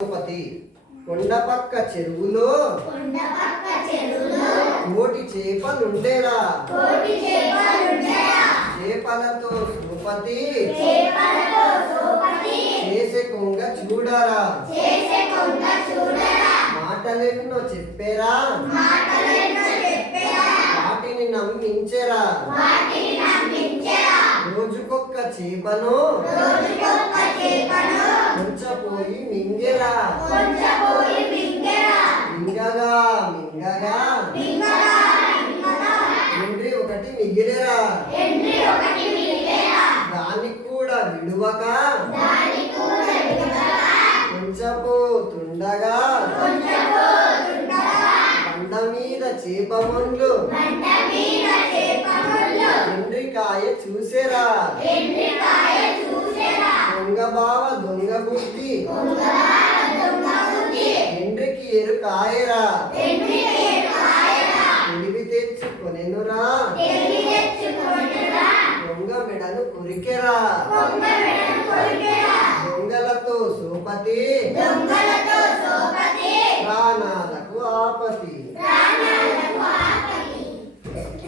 తిరుపతి కొండపక్క చెరువులో కోటి చేపలుండేరా చేపలతో సూపతి చేసే కొంగ చూడరా మాటలెన్నో చెప్పేరా వాటిని నమ్మించెరా రోజుకొక్క చేపను కొంచెపోయి మింగెరా మింగగా మింగగా ఎండ్రి ఒకటి మిగిలేరా దాన్ని కూడా విడువక కొంచెపోతుండగా బండ మీద చేపముండ్లు ఎండ్రికాయ చూసేరా దొంగ బావ దొంగ బుద్ధి ఎండ్రికి ఎరుకాయరా తెలివి తెచ్చుకొనెనురా దొంగ మెడను కొరికెరా దొంగలతో సోపతి